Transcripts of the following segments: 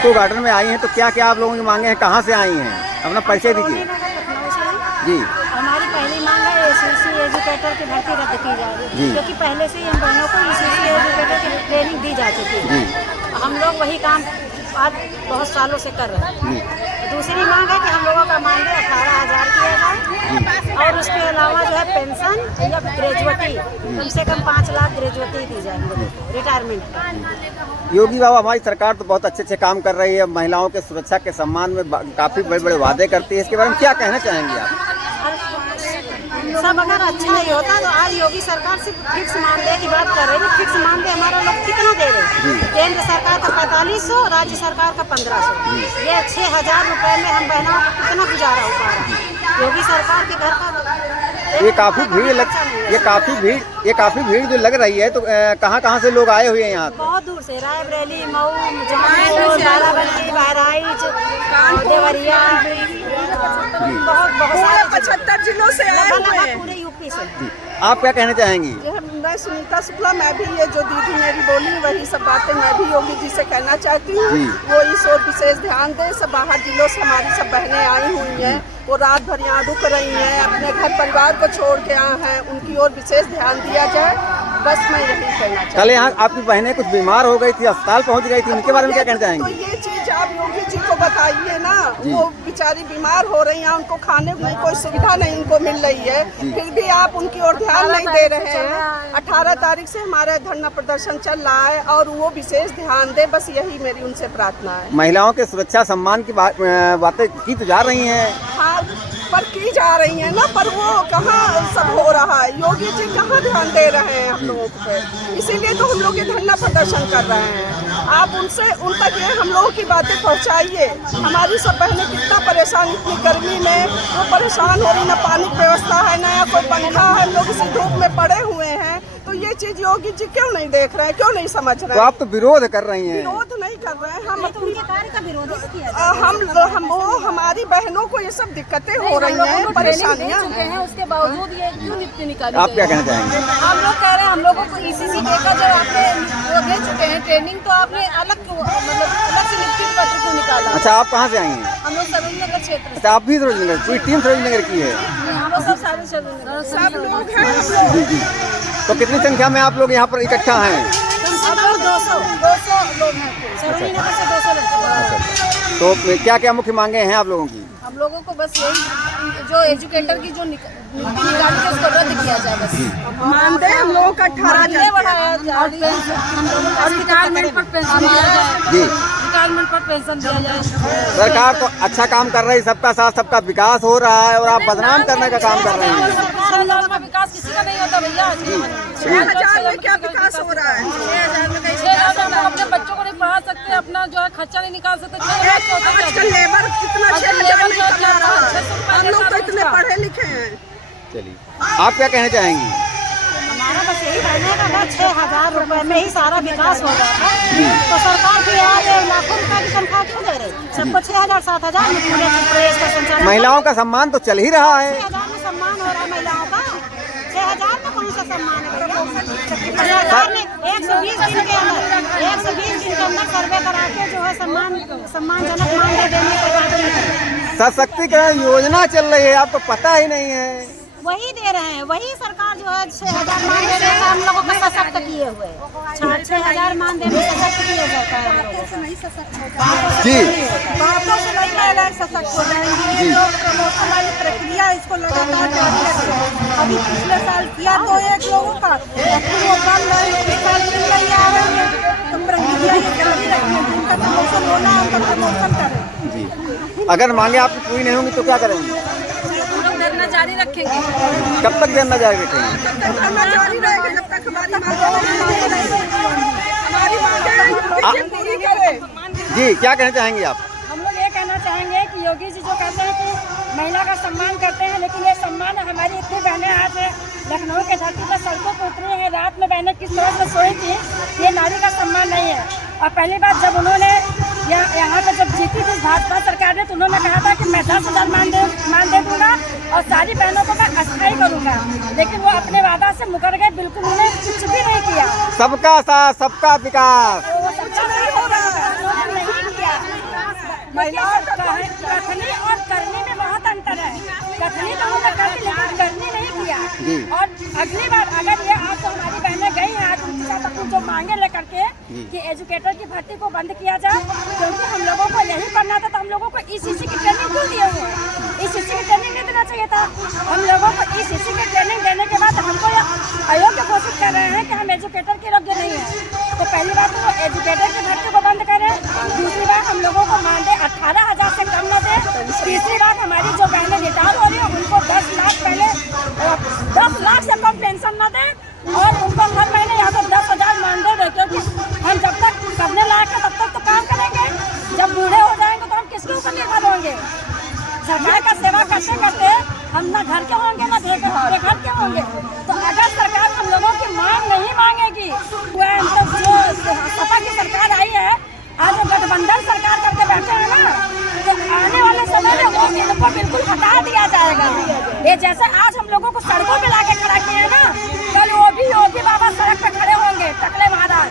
Eco garden में आई हैं तो क्या क्या आप लोगों की मांगे हैं, कहाँ से आई हैं, अपना परिचय दीजिए। जी, हमारी पहली मांग है एसीसी एजुकेटर की भर्ती रद्द की जाए, क्योंकि पहले से ही हम बहनों को एसीसी एजुकेटर की ट्रेनिंग दी जा चुकी है। हम लोग वही काम आज बहुत सालों से कर रहे हैं। दूसरी मांग है कि हम लोगों का मानदेय 18,000 किया जाए और उसके अलावा जो है पेंशन या ग्रेजुएटी कम से कम 5 लाख ग्रेजुएटी दी जाए हम लोगों को रिटायरमेंट। योगी बाबा हमारी सरकार तो बहुत अच्छे काम कर रही है, महिलाओं के सुरक्षा के सम्मान में काफ़ी बड़े बड़े वादे करती है, इसके बारे में क्या कहना चाहेंगे आप? सब अगर अच्छा ही होता तो आज योगी सरकार सिर्फ फिक्स मानदेय की बात कर रही है। फिक्स मानदेय हमारा लोग कितना दे रहे हैं? केंद्र सरकार का 4500, राज्य सरकार का 1500। ये 6,000 रुपए में हम बहनों को कितना गुजारा हो पा रहा है? योगी सरकार के घर का ये काफी भीड़ जो लग रही है, तो कहाँ से लोग आए हुए हैं यहाँ? बहुत दूर से, रायबरेली, मऊ, जौनपुर, बाराबंकी, बहराइच, देवरिया, बहुत सारे 75 जिलों से आए हुए हैं, पूरे यूपी से। आप क्या कहना चाहेंगी? मैं सुनीता शुक्ला, मैं भी ये जो दीदी मेरी बोली वही सब बातें मैं भी योगी जी से कहना चाहती हूँ। वो इस ओर विशेष ध्यान दे। सब बाहर जिलों से हमारी सब बहनें आई हुई हैं, वो रात भर यहाँ रुक रही हैं, अपने घर परिवार को छोड़ के यहाँ हैं, उनकी ओर विशेष ध्यान दिया जाए, बस मैं यही कहना चाहती हूँ। कल यहाँ आपकी बहनें कुछ बीमार हो गई थी, अस्पताल पहुँच गई थी, उनके बारे में क्या कहना चाहेंगे? तो ये चीज आप योगी जी को बताइए ना, वो बेचारी बीमार हो रही हैं, उनको खाने की कोई सुविधा नहीं उनको मिल रही है, फिर भी आप उनकी ओर ध्यान नहीं दे रहे हैं। 18 तारीख से हमारा धरना प्रदर्शन चल रहा है और वो विशेष ध्यान दे, बस यही मेरी उनसे प्रार्थना है। महिलाओं के सुरक्षा सम्मान की बातें की तो जा रही हैं, हाँ पर की जा रही है ना, पर वो कहाँ सब हो रहा है? योगी जी कहाँ ध्यान दे रहे हैं हम लोगों पे? इसीलिए तो हम लोग ये धरना प्रदर्शन कर रहे हैं। आप उन तक ये हम लोगों की बातें पहुंचाइए। हमारी सब बहनें कितना परेशान, इतनी गर्मी में वो परेशान हो रही, ना पानी की व्यवस्था है, ना कोई पंखा है, हम लोग इसी धूप में पड़े हुए हैं। तो ये चीज योगी जी क्यों नहीं देख रहे हैं, क्यों नहीं समझ रहे हैं? तो आप तो विरोध कर रही हैं। विरोध नहीं कर रहे हैं हम, तो उनके कार्य का विरोध किया हम वो हमारी बहनों को ये सब दिक्कतें हो रही हैं, परेशानियां हैं, उसके बावजूद ये क्यों नहीं निकाली? आप क्या कहना चाहेंगे? हम लोग कह रहे हैं हम लोगों को ECC का जो आपने दे चुके हैं ट्रेनिंग, तो आपने अलग क्यों, मतलब अलग से नियुक्ति पत्र क्यों निकाला? अच्छा, आप कहाँ से आई हैं? हम लोग सरोजनगर क्षेत्र। अच्छा, आप भी सरोजनगर, पूरी टीम सरोजनगर की है? हम लोग सब सारे सब लोग हैं। तो कितनी संख्या में आप लोग यहाँ पर इकट्ठा हैं? 200 लोग हैं, सरोजनगर से 200 लोग। तो क्या क्या मुख्य मांगे हैं आप लोगों की? हम लोगों को बस यही, जो एजुकेटर की जो नियुक्ति निकाल के उसको रद्द किया जाए, बस मानदेय हम लोगों का 18,000 बढ़ाया जाए और रिटायरमेंट पर पेंशन दिया जाए। जी, रिटायरमेंट पर पेंशन दिया जाए। सरकार तो अच्छा काम कर रही है, सबका साथ सबका विकास हो रहा है और आप बदनाम करने का काम कर रहे हैं। सरकार का विकास किसी का नहीं होता भैया। 6,000 में क्या विकास हो रहा है? 6,000 में अपने बच्चों को नहीं पढ़ा सकते, अपना जो है खर्चा नहीं निकाल सकते। आजकल लेबर कितना 6,000 नहीं कमा रहा है, हम लोग तो इतने पढ़े लिखे हैं। चलिए, आप क्या कहना चाहेंगी? हमारा बस यही कहने का है, 6,000 रुपए में ही सारा विकास हो रहा है, तो सरकार भी आज लाखों रुपए की तनख्वाह क्यों दे रही? सबको 6,000 7,000 में पूरे प्रदेश का संचालन। महिलाओं का सम्मान तो चल ही रहा है। 6,000 में सम्मान हो रहा है महिलाओं का। 6,000 में कौन सा सम्मान है? सरकार ने 120 दिन के अंदर सर्वे करा के जो है सम्मानजनक मानदेय देने की बात की है। सशक्तिकरण योजना चल रही है, आपको पता ही नहीं है। वही दे रहे हैं, वही सरकार जो है 6,000 मानदेय दे रहा है, हम लोगों को सशक्त किए हुए 6,000 मानदेय में सशक्त किए सरकार हम लोगों को। जी, बातों से नहीं कहना सशक्त हो जाएंगे। ये लोग प्रमोशन वाली प्रक्रिया इसको लगातार जारी रखें। अभी पिछले साल किया तो एक लोगों का, फिर वो कम नहीं, इस साल फिर नहीं आ रहे हैं, तो प्रक्रिया ये जारी रखें। जिनका प्रमोशन होना है उनका प्रमोशन करें। जी, अगर मांगे आपकी पूरी नहीं होंगी तो क्या करेंगे? धरना जारी रखेंगे। कब तक धरना जारी रखेंगे? जब तक धरना जारी रहेगा, जब तक हमारी मांगें पूरी करें। जी, क्या कहना चाहेंगे आप? हम लोग ये कहना चाहेंगे कि योगी जी जो कहते हैं कि महिला का सम्मान करते हैं, लेकिन ये सम्मान हमारी इतनी बहनें आज लखनऊ के धरती पर सड़कों पर उतरी हैं, रात में बहनें किस तरह से सोई थी, ये नारी का सम्मान नहीं है। और पहली बात, जब उन्होंने यहाँ पे जब जीती थी भाजपा सरकार ने, तो उन्होंने कहा था कि मैं 10,000 मान दे दूंगा और सारी बहनों को मैं अस्थायी करूंगा, लेकिन वो अपने वादा से मुकर गए, बिल्कुल उन्होंने कुछ भी नहीं किया। सबका साथ सबका विकास। कुछ नहीं हो रहा है। महिलाओं का कथनी और करनी में बहुत अंतर है। कथनी तो हमने कर दी लेकिन करनी नहीं किया। और अगली बार अगर ये आज तो हमारी बहनें गई हैं आज उनके साथ अपनी जो मांगे लेकर के कि एजुकेटर की भर्ती को बंद किया जाए, क्योंकि हम लोगों को यही करना था। तो हम लोगों को ईसीसी की ट्रेनिंग क्यों दिए हुए हैं? ईसीसी की ट्रेनिंग नहीं देना चाहिए था। हम लोगों को ईसीसी की ट्रेनिंग देने के बाद हमको अयोग्य घोषित कर रहे हैं कि हम एजुकेटर के योग्य नहीं है। तो पहली बात तो एजुकेटर की भर्ती को बंद करें, दूसरी बात हम लोगों को मानदेय 18,000 से कम न दें, तीसरी बात हमारी जो बहनें रिटायर हो रही है उनको 10 लाख पहले 10 लाख से कम पेंशन न दें और उनको हर महीने या तो 10,000 मानदेय दें, क्योंकि हम जब तक करने लायक है तब तक तो काम करेंगे। जब बूढ़े हो जाएंगे तो हम किसके ऊपर निर्भर होंगे? सरकार का सेवा करते करते हम ना घर के होंगे ना बेघर के होंगे। तो अगर सरकार हम लोगों की मांग नहीं मांगेगी, तो जो सपा की सरकार आई है आज गठबंधन सरकार करके बैठे हैं ना, तो आने वाले समय में वो इनको बिल्कुल हटा दिया जाएगा। ये जैसे आज हम लोगों को सड़कों पे लाके खड़ा किए हैं ना, कल वो भी योगी बाबा सड़क पे खड़े होंगे, टकले महाराज।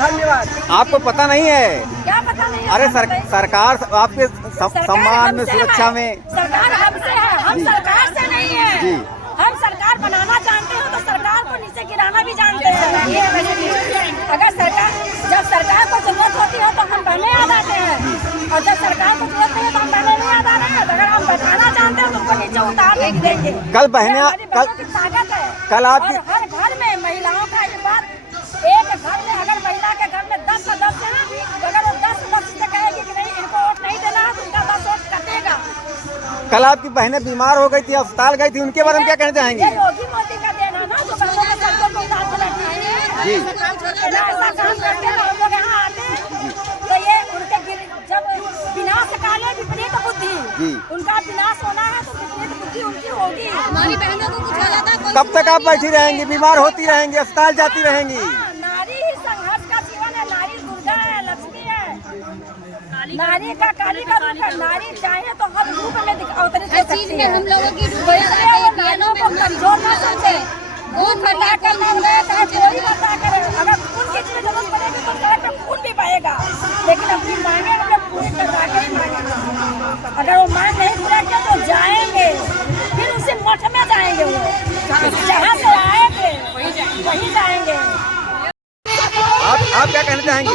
धन्यवाद। आपको पता नहीं है? क्या पता नहीं है? अरे सरकार आपके सम्मान में, सुरक्षा में सरकार हमसे है, हम सरकार से नहीं है। हम सरकार बनाना जानते हो तो सरकार को नीचे गिराना भी जानते हैं। अगर जब सरकार को जरूरत होती है तो हम बहने याद आते हैं, और जब सरकार को जरूरत नहीं है तो हम बहने नहीं याद आ रहे हैं। अगर हम बैठाना जानते हैं तो उनको नीचे उतार देंगे। कल बहने की ताकत है। कल आपकी हर घर में महिलाओं का ये बात, एक घर में अगर महिला के घर में 10 सदस्य हैं तो अगर वो 10 सदस्य से कहेगी कि नहीं इनको वोट नहीं देना है तो उनका 10 वोट कटेगा। कल आपकी बहनें बीमार हो गई थी, अस्पताल गई थी, उनके बारे में क्या कहना चाहेंगे? ये योगी मोदी का देना ना, जो बच्चों के सर को उतार के रखी है। जी। ऐसा काम करते हैं हम लोग यहाँ आते हैं तो ये उनके जब विनाशकाल है विपरीत बुद्धि, उनका विनाश होना है तो विपरीत बुद्धि उनकी होगी। हमारी बहनों को कुछ हो जाता है। कब तक आप बैठी रहेंगी, बीमार होती रहेंगी, अस्पताल जाती रहेंगी? नारी ही संघर्ष का जीवन है। नारी दुर्गा है, लक्ष्मी है, नारी का काली का रूप है। नारी चाहे तो हर रूप में अवतरित हो सकती है। हम लोगों की बहनों को कमजोर न समझे, खून बता कर मांगे, चाहे कोई बता कर, अगर खून की चीज जरूरत पड़ेगी तो सड़क पे खून भी पाएगा, लेकिन अपनी मांगे हम लोग पूरी करवा के ही मांगेंगे। अगर वो मांग नहीं पूरा किया तो जाएंगे, फिर उसी मठ में जाएंगे, वो जहाँ से आए थे वहीं जाएंगे। आप क्या कहना चाहेंगी?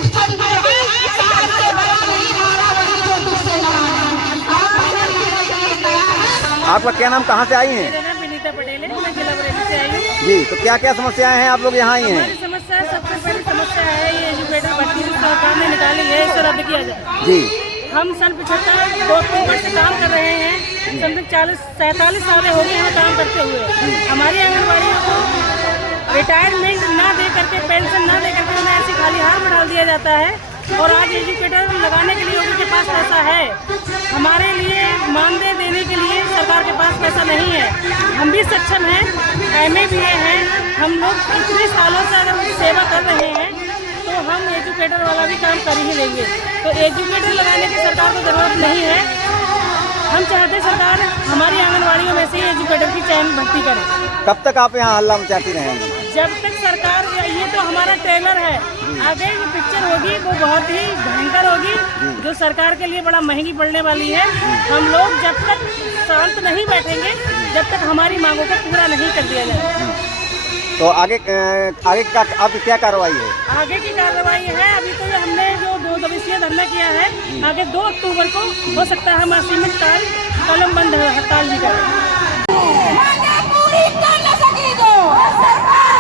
आपका क्या नाम, कहाँ से आई हैं? मेरा नाम विनीता पटेल है, मैं जिला बरेली से आई हूँ। जी, तो क्या क्या समस्याएं हैं आप लोग यहाँ आई हैं? हमारी समस्या सबसे पहली समस्या है ये एजुकेटर भर्ती सरकार ने निकाली है, इसे रद्द किया जाए। जी। हम सन 75 2 वर्ष से काम कर रहे हैं, समथिंग 47 साल हो गए हमें काम करते हुए। हमारी आंगनबाड़ियों को रिटायरमेंट ना दे करके, पेंशन ना दे करके उन्हें ऐसी खाली हार में डाल दिया जाता है। और आज एजुकेटर लगाने के लिए उनके पास पैसा है, हमारे लिए मानदेय देने के लिए सरकार के पास पैसा नहीं है। हम भी सक्षम हैं, MA BA हैं, हम लोग इतने सालों से अगर सेवा कर रहे हैं तो हम एजुकेटर वाला भी काम कर ही लेंगे। तो एजुकेटर लगाने की सरकार को ज़रूरत नहीं है। हम चाहते सरकार हमारी आंगनबाड़ियों में से एजुकेटर की चयन भर्ती करे। कब तक आप यहाँ हल्ला मचाती रहेंगी? जब तक सरकार, ये तो हमारा ट्रेलर है, आगे जो पिक्चर होगी वो बहुत ही भयंकर होगी, जो सरकार के लिए बड़ा महंगी पड़ने वाली है। हम लोग जब तक शांत नहीं बैठेंगे, जब तक हमारी मांगों को पूरा नहीं कर दिया जाए। तो आगे का अब क्या कार्रवाई है? आगे की कार्रवाई है, अभी तो हमने जो 2 दिवसीय धरना किया है, आगे 2 अक्टूबर को हो सकता है हम असीमित काल कलम बंद हड़ताल भी करें। पूरी कर न सकी जो सरकार